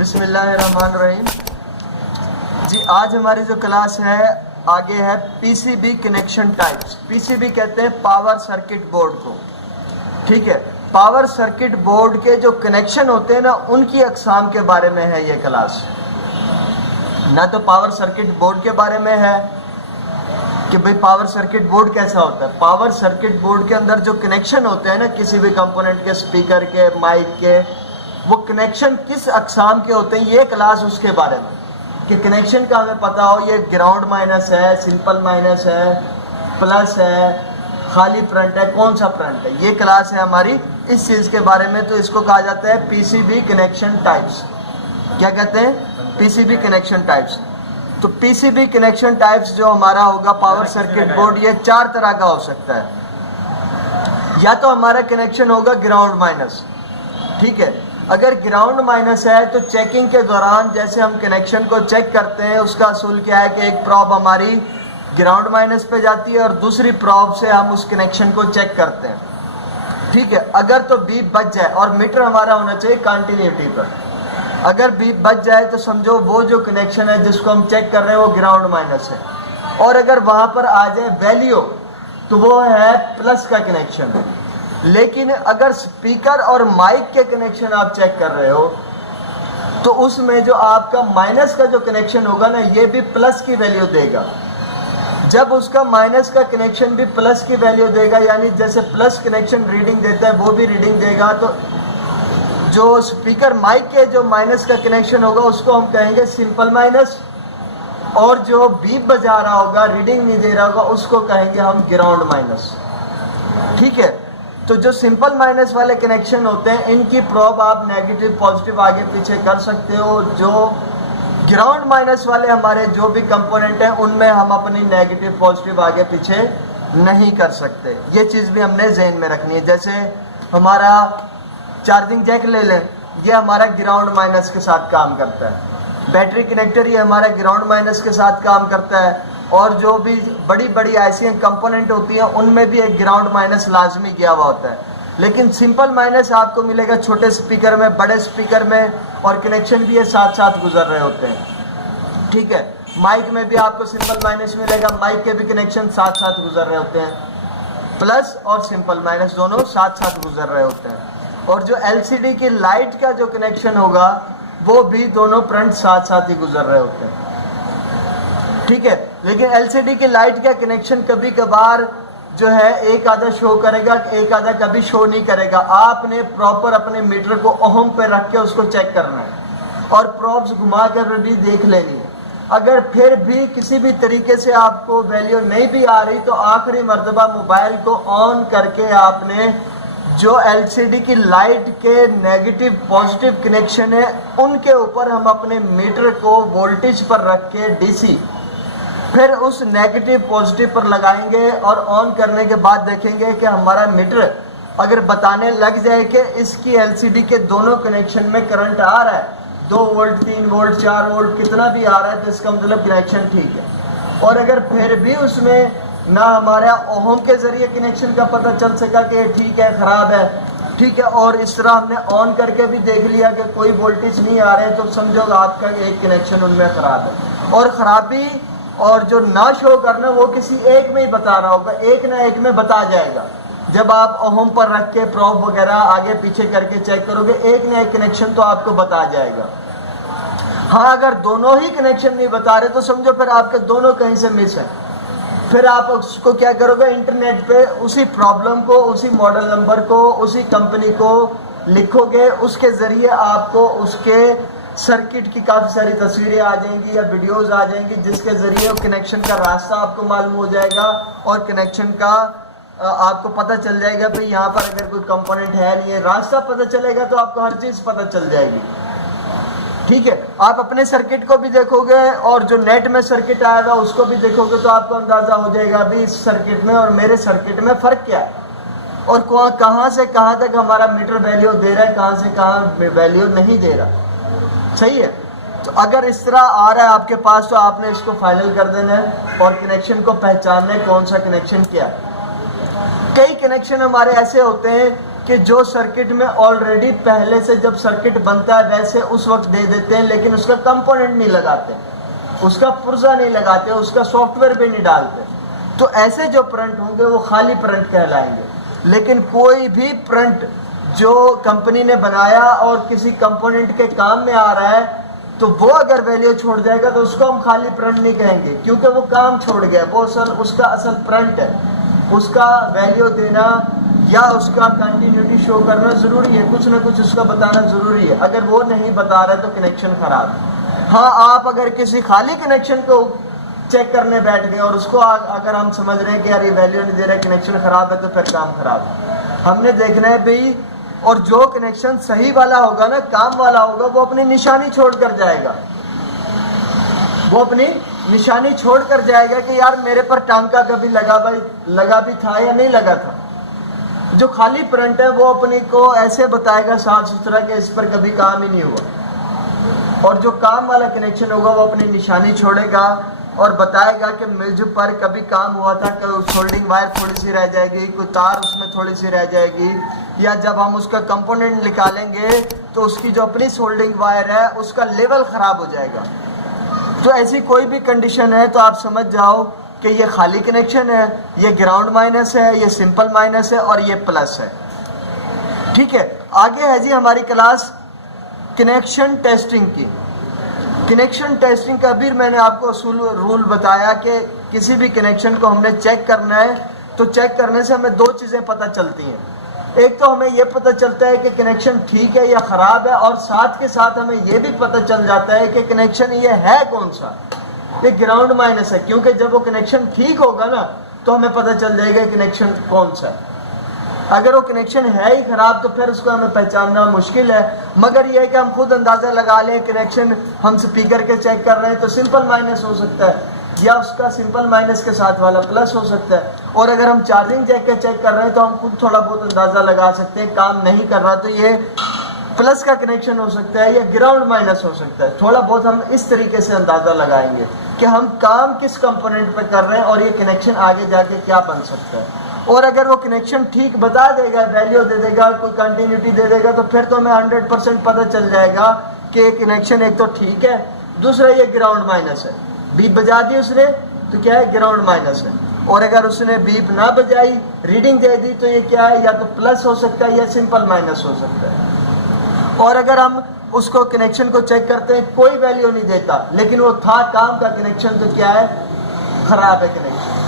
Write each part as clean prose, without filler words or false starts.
बिस्मिल्लाहिर्रहमानिर्रहीम। जी आज हमारी जो क्लास है आगे है पीसीबी कनेक्शन टाइप्स। पीसीबी कहते हैं पावर सर्किट बोर्ड को। ठीक है, पावर सर्किट बोर्ड के जो कनेक्शन होते हैं ना उनकी अकसाम के बारे में है ये क्लास। ना तो पावर सर्किट बोर्ड के बारे में है कि भाई पावर सर्किट बोर्ड कैसा होता है। पावर सर्किट बोर्ड के अंदर जो कनेक्शन होते हैं ना किसी भी कंपोनेंट के, स्पीकर के, माइक के, वो कनेक्शन किस अकसाम के होते हैं ये क्लास उसके बारे में। कि कनेक्शन का हमें पता हो ये ग्राउंड माइनस है, सिंपल माइनस है, प्लस है, खाली फ्रंट है, कौन सा फ्रंट है, ये क्लास है हमारी इस चीज़ के बारे में। तो इसको कहा जाता है पीसीबी कनेक्शन टाइप्स। क्या कहते हैं? PCB connection types. तो पीसीबी कनेक्शन टाइप्स जो हमारा होगा पावर सर्किट बोर्ड, ये चार तरह का हो सकता है। या तो हमारा कनेक्शन होगा ग्राउंड माइनस। ठीक है, अगर ग्राउंड माइनस है तो चेकिंग के दौरान जैसे हम कनेक्शन को चेक करते हैं उसका असूल क्या है कि एक प्रॉब हमारी ग्राउंड माइनस पे जाती है और दूसरी प्रॉब से हम उस कनेक्शन को चेक करते हैं। ठीक है, अगर तो बीप बच जाए और मीटर हमारा होना चाहिए कंटिन्यूटी पर। अगर बीप बच जाए तो समझो वो जो कनेक्शन है जिसको हम चेक कर रहे हैं वो ग्राउंड माइनस है, और अगर वहां पर आ जाए वैल्यू तो वो है प्लस का कनेक्शन। लेकिन अगर स्पीकर और माइक के कनेक्शन आप चेक कर रहे हो तो उसमें जो आपका माइनस का जो कनेक्शन होगा ना ये भी प्लस की वैल्यू देगा। जब उसका माइनस का कनेक्शन भी प्लस की वैल्यू देगा, यानी जैसे प्लस कनेक्शन रीडिंग देता है वो भी रीडिंग देगा, तो जो स्पीकर माइक के जो माइनस का कनेक्शन होगा उसको हम कहेंगे सिंपल माइनस, और जो बीप बजा रहा होगा, रीडिंग नहीं दे रहा होगा, उसको कहेंगे हम ग्राउंड माइनस। ठीक है, तो जो सिंपल माइनस वाले कनेक्शन होते हैं इनकी प्रॉब आप नेगेटिव पॉजिटिव आगे पीछे कर सकते हो। जो ग्राउंड माइनस वाले हमारे जो भी कंपोनेंट हैं उनमें हम अपनी नेगेटिव पॉजिटिव आगे पीछे नहीं कर सकते। ये चीज़ भी हमने जहन में रखनी है। जैसे हमारा चार्जिंग जैक ले लें, ये हमारा ग्राउंड माइनस के साथ काम करता है। बैटरी कनेक्टर ये हमारा ग्राउंड माइनस के साथ काम करता है, और जो भी बड़ी बड़ी ऐसी कंपोनेंट होती हैं उनमें भी एक ग्राउंड माइनस लाजमी किया हुआ होता है। लेकिन सिंपल माइनस आपको मिलेगा छोटे स्पीकर में, बड़े स्पीकर में, और कनेक्शन भी ये साथ साथ गुजर रहे होते हैं। ठीक है, माइक में भी आपको सिंपल माइनस मिलेगा, माइक के भी कनेक्शन साथ साथ गुजर रहे होते हैं। प्लस और सिंपल माइनस दोनों साथ साथ गुजर रहे होते हैं। और जो एलसीडी की लाइट का जो कनेक्शन होगा वो भी दोनों फ्रंट साथ साथ ही गुजर रहे होते हैं। ठीक है, लेकिन एलसीडी की लाइट का कनेक्शन कभी कभार जो है एक आधा शो करेगा, एक आधा कभी शो नहीं करेगा। आपने प्रॉपर अपने मीटर को ओहम पे रख के उसको चेक करना है और प्रॉब्स घुमा कर भी देख लेनी है। अगर फिर भी किसी भी तरीके से आपको वैल्यू नहीं भी आ रही तो आखिरी मर्तबा मोबाइल को ऑन करके आपने जो एलसीडी की लाइट के नेगेटिव पॉजिटिव कनेक्शन है उनके ऊपर हम अपने मीटर को वोल्टेज पर रख के डीसी फिर उस नेगेटिव पॉजिटिव पर लगाएंगे, और ऑन करने के बाद देखेंगे कि हमारा मीटर अगर बताने लग जाए कि इसकी एलसीडी के दोनों कनेक्शन में करंट आ रहा है, 2 वोल्ट, 3 वोल्ट, 4 वोल्ट, कितना भी आ रहा है, तो इसका मतलब कनेक्शन ठीक है। और अगर फिर भी उसमें ना हमारा ओहम के जरिए कनेक्शन का पता चल सका कि ठीक है, ख़राब है, ठीक है, और इस तरह हमने ऑन करके भी देख लिया कि कोई वोल्टेज नहीं आ रहे, तो समझो आपका एक कनेक्शन उनमें ख़राब है। और ख़राबी और जो ना शो करना वो किसी एक में ही बता रहा होगा, एक ना एक में बता जाएगा। जब आप ओहम पर रख के प्रॉब वगैरह आगे पीछे करके चेक करोगे एक ना एक कनेक्शन तो आपको बता जाएगा। हाँ, अगर दोनों ही कनेक्शन नहीं बता रहे तो समझो फिर आपके दोनों कहीं से मिस है। फिर आप उसको क्या करोगे, इंटरनेट पे उसी प्रॉब्लम को, उसी मॉडल नंबर को, उसी कंपनी को लिखोगे, उसके ज़रिए आपको उसके सर्किट की काफ़ी सारी तस्वीरें आ जाएंगी या वीडियोस आ जाएंगी, जिसके ज़रिए कनेक्शन का रास्ता आपको मालूम हो जाएगा और कनेक्शन का आपको पता चल जाएगा भाई यहाँ पर अगर कोई कंपोनेंट है नहीं है। रास्ता पता चलेगा तो आपको हर चीज़ पता चल जाएगी। ठीक है, आप अपने सर्किट को भी देखोगे और जो नेट में सर्किट आया था उसको भी देखोगे तो आपको अंदाज़ा हो जाएगा अभी इस सर्किट में और मेरे सर्किट में फ़र्क क्या है, और कहाँ से कहाँ तक हमारा मीटर वैल्यू दे रहा है, कहाँ से कहाँ वैल्यू नहीं दे रहा। सही है, तो अगर इस तरह आ रहा है आपके पास तो आपने इसको फाइनल कर देना है और कनेक्शन को पहचानना है कौन सा कनेक्शन क्या है। कई कनेक्शन हमारे ऐसे होते हैं कि जो सर्किट में ऑलरेडी पहले से जब सर्किट बनता है वैसे उस वक्त दे देते हैं, लेकिन उसका कंपोनेंट नहीं लगाते, उसका पुर्जा नहीं लगाते, उसका सॉफ्टवेयर भी नहीं डालते। तो ऐसे जो प्रिंट होंगे वो खाली प्रिंट कहलाएंगे। लेकिन कोई भी प्रिंट जो कंपनी ने बनाया और किसी कंपोनेंट के काम में आ रहा है, तो वो अगर वैल्यू छोड़ जाएगा तो उसको हम खाली प्रिंट नहीं कहेंगे, क्योंकि वो काम छोड़ गया, वो उसका असल प्रिंट है। उसका वैल्यू देना या उसका कंटिन्यूटी शो करना ज़रूरी है, कुछ ना कुछ उसका बताना ज़रूरी है। अगर वो नहीं बता रहा है तो कनेक्शन ख़राब है। हाँ, आप अगर किसी खाली कनेक्शन को चेक करने बैठ गए और उसको अगर हम समझ रहे हैं कि यार ये वैल्यू नहीं दे रहा है, कनेक्शन ख़राब है, तो फिर काम ख़राब है। हमने देखना है भाई, और जो कनेक्शन सही वाला होगा ना, काम वाला होगा, वो अपनी निशानी छोड़ कर जाएगा, वो अपनी निशानी छोड़ कर जाएगा कि यार मेरे पर टांका कभी लगा भी था या नहीं लगा था। जो खाली प्रिंट है वो अपनी को ऐसे बताएगा साफ सुथरा कि इस पर कभी काम ही नहीं हुआ। और जो काम वाला कनेक्शन होगा वो अपनी निशानी छोड़ेगा और बताएगा कि मेज पर कभी काम हुआ था, कि सोल्डिंग वायर थोड़ी सी रह जाएगी, कोई तार उसमें थोड़ी सी रह जाएगी, या जब हम उसका कंपोनेंट निकालेंगे तो उसकी जो अपनी सोल्डिंग वायर है उसका लेवल ख़राब हो जाएगा। तो ऐसी कोई भी कंडीशन है तो आप समझ जाओ कि ये खाली कनेक्शन है, ये ग्राउंड माइनस है, ये सिंपल माइनस है और ये प्लस है। ठीक है, आगे है जी हमारी क्लास कनेक्शन टेस्टिंग की। कनेक्शन टेस्टिंग का भी मैंने आपको रूल बताया कि किसी भी कनेक्शन को हमने चेक करना है तो चेक करने से हमें दो चीज़ें पता चलती हैं। एक तो हमें यह पता चलता है कि कनेक्शन ठीक है या ख़राब है, और साथ के साथ हमें यह भी पता चल जाता है कि कनेक्शन ये है कौन सा, ये ग्राउंड माइनस है। क्योंकि जब वो कनेक्शन ठीक होगा ना तो हमें पता चल जाएगा कनेक्शन कौन सा है। अगर वो कनेक्शन है ही ख़राब तो फिर उसको हमें पहचानना मुश्किल है। मगर यह है कि हम खुद अंदाज़ा लगा लें, कनेक्शन हम स्पीकर के चेक कर रहे हैं तो सिंपल माइनस हो सकता है, या उसका सिंपल माइनस के साथ वाला प्लस हो सकता है। और अगर हम चार्जिंग जैक के चेक कर रहे हैं तो हम खुद थोड़ा बहुत अंदाज़ा लगा सकते हैं, काम नहीं कर रहा तो ये प्लस का कनेक्शन हो सकता है या ग्राउंड माइनस हो सकता है। थोड़ा बहुत हम इस तरीके से अंदाज़ा लगाएंगे कि हम काम किस कंपोनेंट पर कर रहे हैं और ये कनेक्शन आगे जाके क्या बन सकता है। और अगर वो कनेक्शन ठीक बता देगा, वैल्यू दे देगा, कोई कंटिन्यूटी दे देगा, तो फिर तो हमें 100% पता चल जाएगा कि ये कनेक्शन एक तो ठीक है, दूसरा ये ग्राउंड माइनस है। बीप बजा दी उसने तो क्या है, ग्राउंड माइनस है। और अगर उसने बीप ना बजाई, रीडिंग दे दी, तो ये क्या है, या तो प्लस हो सकता है या सिंपल माइनस हो सकता है। और अगर हम उसको कनेक्शन को चेक करते हैं, कोई वैल्यू नहीं देता, लेकिन वो था काम का कनेक्शन, तो क्या है, ख़राब है कनेक्शन।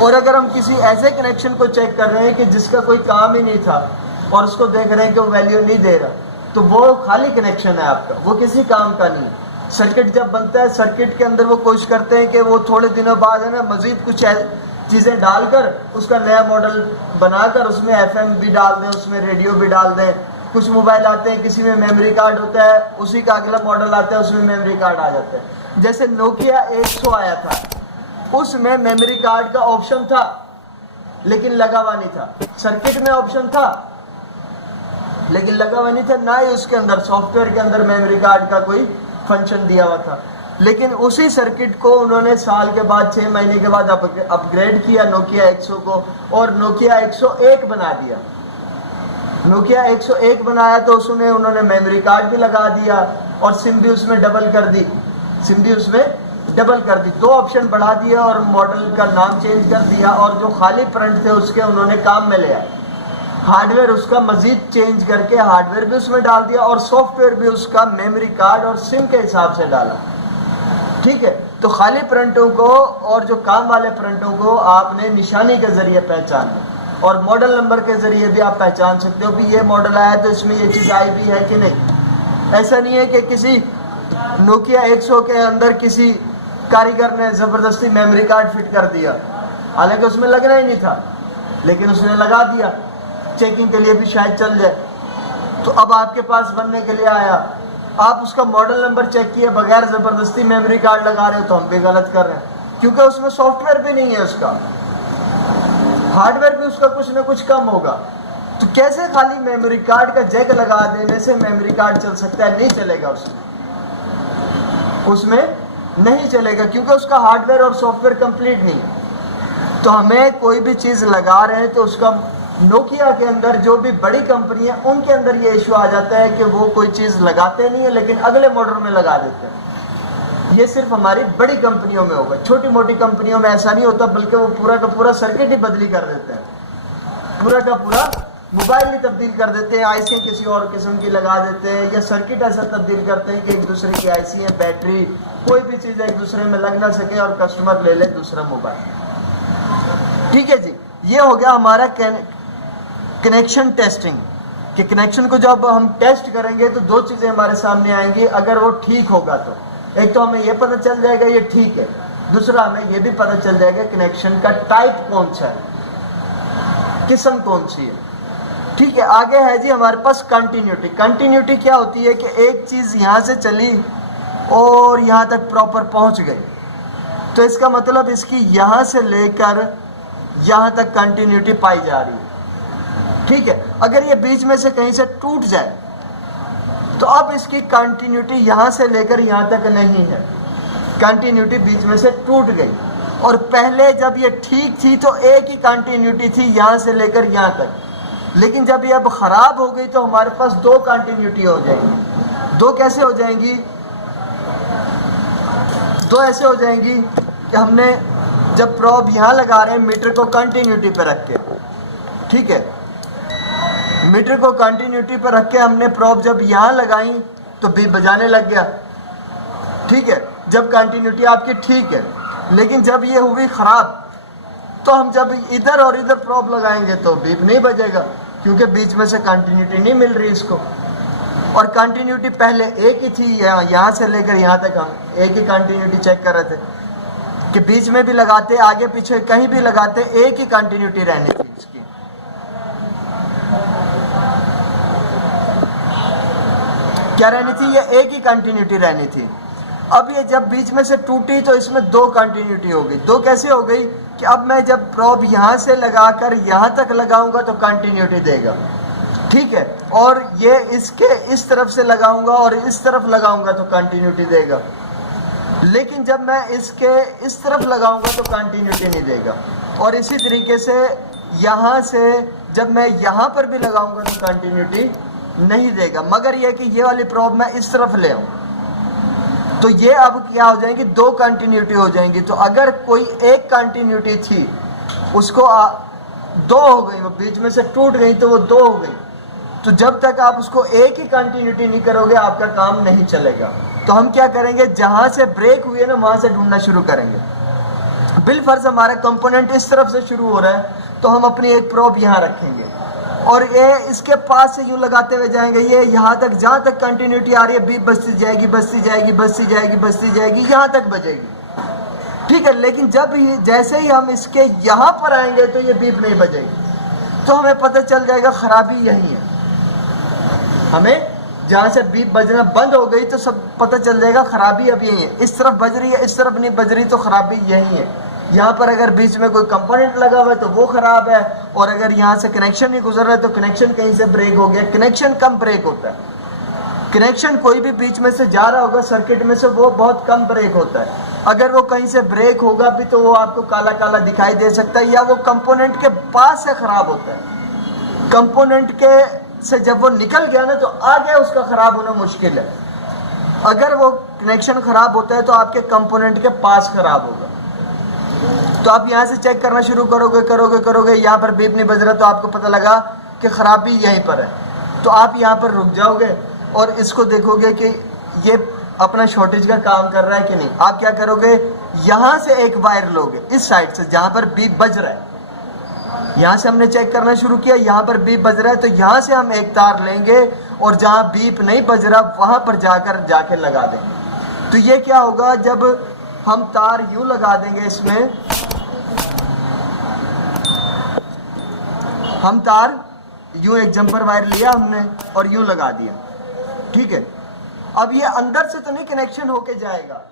और अगर हम किसी ऐसे कनेक्शन को चेक कर रहे हैं कि जिसका कोई काम ही नहीं था और उसको देख रहे हैं कि वो वैल्यू नहीं दे रहा, तो वो खाली कनेक्शन है आपका, वो किसी काम का नहीं। सर्किट जब बनता है, सर्किट के अंदर वो कोशिश करते हैं कि वो थोड़े दिनों बाद है ना मज़ीद कुछ चीज़ें डालकर उसका नया मॉडल बनाकर उसमें FM भी डाल दें, उसमें रेडियो भी डाल दें। कुछ मोबाइल आते हैं, किसी में मेमोरी कार्ड होता है, उसी का अगला मॉडल आता है, उसमें मेमोरी कार्ड आ जाता है। जैसे नोकिया 100 आया था, उसमें मेमोरी कार्ड का ऑप्शन था लेकिन लगा हुआ नहीं था। सर्किट में ऑप्शन था लेकिन लगा हुआ नहीं था, ना ही उसके अंदर सॉफ्टवेयर के अंदर मेमोरी कार्ड का कोई फंक्शन दिया हुआ था। लेकिन उसी सर्किट को उन्होंने साल के बाद, 6 महीने के बाद अपग्रेड किया नोकिया 100 को, और नोकिया 101 बना दिया। नोकिया 101 बनाया तो उसमें उन्होंने मेमोरी कार्ड भी लगा दिया और सिम भी उसमें डबल कर दी, दो ऑप्शन बढ़ा दिया और मॉडल का नाम चेंज कर दिया, और जो खाली प्रिंट थे उसके उन्होंने काम में ले आए। हार्डवेयर उसका मजीद चेंज करके हार्डवेयर भी उसमें डाल दिया और सॉफ्टवेयर भी उसका मेमोरी कार्ड और सिम के हिसाब से डाला। ठीक है, तो खाली प्रिंटों को और जो काम वाले प्रिंटों को आपने निशानी के जरिए पहचानना, और मॉडल नंबर के जरिए भी आप पहचान सकते हो कि ये मॉडल आया तो इसमें ये चीज़ आई भी है कि नहीं। ऐसा नहीं है कि किसी नोकिया 100 के अंदर किसी कारीगर ने ज़बरदस्ती मेमोरी कार्ड फिट कर दिया, हालांकि उसमें लगना ही नहीं था, लेकिन उसने लगा दिया चेकिंग के लिए भी शायद चल जाए। तो अब आपके पास बनने के लिए आया, आप उसका मॉडल नंबर चेक किए बगैर ज़बरदस्ती मेमोरी कार्ड लगा रहे हो, तो हम भी गलत कर रहे हैं, क्योंकि उसमें सॉफ्टवेयर भी नहीं है, उसका हार्डवेयर भी उसका कुछ ना कुछ कम होगा। तो कैसे खाली मेमोरी कार्ड का जैक लगा देने से मेमोरी कार्ड चल सकता है? नहीं चलेगा, उसमें नहीं चलेगा, क्योंकि उसका हार्डवेयर और सॉफ्टवेयर कंप्लीट नहीं है। तो हमें कोई भी चीज़ लगा रहे हैं तो उसका नोकिया के अंदर जो भी बड़ी कंपनी है उनके अंदर ये इशू आ जाता है कि वो कोई चीज़ लगाते नहीं है लेकिन अगले मॉडल में लगा देते हैं। ये सिर्फ हमारी बड़ी कंपनियों में होगा, छोटी मोटी कंपनियों में ऐसा नहीं होता, बल्कि वो पूरा का पूरा सर्किट ही बदली कर देते हैं, पूरा का पूरा मोबाइल ही तब्दील कर देते हैं, आईसी किसी और किस्म की लगा देते हैं, या सर्किट ऐसा तब्दील करते हैं कि एक दूसरे की आईसी है, बैटरी, कोई भी चीज़ एक दूसरे में लग ना सके और कस्टमर ले ले दूसरा मोबाइल। ठीक है जी, ये हो गया हमारा कनेक्शन टेस्टिंग। कि कनेक्शन को जब हम टेस्ट करेंगे तो दो चीज़ें हमारे सामने आएंगी। अगर वो ठीक होगा तो एक तो हमें ये पता चल जाएगा ये ठीक है, दूसरा हमें ये भी पता चल जाएगा कनेक्शन का टाइप कौन सा है, किस्म कौन सी है। ठीक है, आगे है जी हमारे पास कंटिन्यूटी। कंटिन्यूटी क्या होती है कि एक चीज़ यहाँ से चली और यहाँ तक प्रॉपर पहुँच गई, तो इसका मतलब इसकी यहाँ से लेकर यहाँ तक कंटिन्यूटी पाई जा रही है। ठीक है, अगर ये बीच में से कहीं से टूट जाए तो अब इसकी कंटिन्यूटी यहाँ से लेकर यहाँ तक नहीं है, कंटिन्यूटी बीच में से टूट गई। और पहले जब ये ठीक थी तो एक ही कंटिन्यूटी थी यहाँ से लेकर यहाँ तक, लेकिन जब ये अब ख़राब हो गई तो हमारे पास दो कंटिन्यूटी हो जाएंगी। दो कैसे हो जाएंगी? दो ऐसे हो जाएंगी कि हमने जब प्रोब यहाँ लगा रहे हैं मीटर को कंटिन्यूटी पर रख के, ठीक है, मीटर को कंटिन्यूटी पर रख के हमने प्रोब जब यहाँ लगाई तो बीप बजाने लग गया। ठीक है, जब कंटिन्यूटी आपकी ठीक है, लेकिन जब ये हुई ख़राब तो हम जब इधर और इधर प्रोब लगाएंगे तो बीप नहीं बजेगा, क्योंकि बीच में से कंटिन्यूटी नहीं मिल रही इसको। और कंटिन्यूटी पहले एक ही थी, यहाँ से लेकर यहाँ तक हम एक ही कंटिन्यूटी चेक कर रहे थे कि बीच में भी लगाते, आगे पीछे कहीं भी लगाते, एक ही कंटिन्यूटी रहनी थी इसकी। क्या रहनी थी? ये एक ही कंटिन्यूटी रहनी थी। अब ये जब बीच में से टूटी तो इसमें दो कंटिन्यूटी हो गई। दो कैसे हो गई कि अब मैं जब प्रोब यहाँ से लगाकर यहाँ तक लगाऊंगा तो कंटिन्यूटी देगा, ठीक है, और ये इसके इस तरफ से लगाऊंगा और इस तरफ लगाऊंगा तो कंटिन्यूटी देगा। लेकिन जब मैं इसके इस तरफ लगाऊंगा तो कंटिन्यूटी नहीं देगा। और इसी तरीके से यहाँ से जब मैं यहाँ पर भी लगाऊंगा तो कंटिन्यूटी नहीं देगा, मगर यह कि ये वाली प्रोब मैं इस तरफ ले आऊँ तो ये अब क्या हो जाएंगी? दो कंटिन्यूटी हो जाएंगी। तो अगर कोई एक कंटिन्यूटी थी उसको दो हो गई, वो बीच में से टूट गई तो वो दो हो गई। तो जब तक आप उसको एक ही कंटिन्यूटी नहीं करोगे आपका काम नहीं चलेगा। तो हम क्या करेंगे? जहाँ से ब्रेक हुई है ना वहाँ से ढूंढना शुरू करेंगे। बिलफर्ज हमारा कंपोनेंट इस तरफ से शुरू हो रहा है तो हम अपनी एक प्रोब यहाँ रखेंगे और ये इसके पास से यूँ लगाते हुए जाएंगे, ये यहाँ तक, जहाँ तक कंटिन्यूटी आ रही है बीप बजती जाएगी, बजती जाएगी, बजती जाएगी, बजती जाएगी, यहाँ तक बजेगी। ठीक है, लेकिन जब जैसे ही हम इसके यहाँ पर आएंगे तो ये बीप नहीं बजेगी। तो हमें पता चल जाएगा खराबी यही है। हमें जहाँ से बीप बजना बंद हो गई तो सब पता चल जाएगा खराबी अब यही है। इस तरफ बज रही है, इस तरफ नहीं बज रही तो खराबी यही है। यहाँ पर अगर बीच में कोई कंपोनेंट लगा हुआ है तो वो ख़राब है, और अगर यहाँ से कनेक्शन नहीं गुजर रहा है तो कनेक्शन कहीं से ब्रेक हो गया। कनेक्शन कम ब्रेक होता है, कनेक्शन कोई भी बीच में से जा रहा होगा सर्किट में से वो बहुत कम ब्रेक होता है। अगर वो कहीं से ब्रेक होगा भी तो वो आपको काला काला दिखाई दे सकता है, या वो कंपोनेंट के पास से ख़राब होता है। कंपोनेंट के से जब वो निकल गया ना तो आगे उसका ख़राब होना मुश्किल है। अगर वो कनेक्शन ख़राब होता है तो आपके कंपोनेंट के पास ख़राब होगा। तो आप यहाँ से चेक करना शुरू करोगे, यहाँ पर बीप नहीं बज रहा तो आपको पता लगा कि ख़राबी यहीं पर है। तो आप यहाँ पर रुक जाओगे और इसको देखोगे कि ये अपना शॉर्टेज का काम कर रहा है कि नहीं। आप क्या करोगे? यहाँ से एक वायर लोगे इस साइड से जहाँ पर बीप बज रहा है, यहाँ से हमने चेक करना शुरू किया, यहाँ पर बीप बज रहा है तो यहाँ से हम एक तार लेंगे और जहाँ बीप नहीं बज रहा वहाँ पर जाके लगा देंगे। तो ये क्या होगा? जब हम तार यूँ लगा देंगे, इसमें हम तार यूँ एक जंपर वायर लिया हमने और यूँ लगा दिया, ठीक है। अब ये अंदर से तो नहीं कनेक्शन होके जाएगा,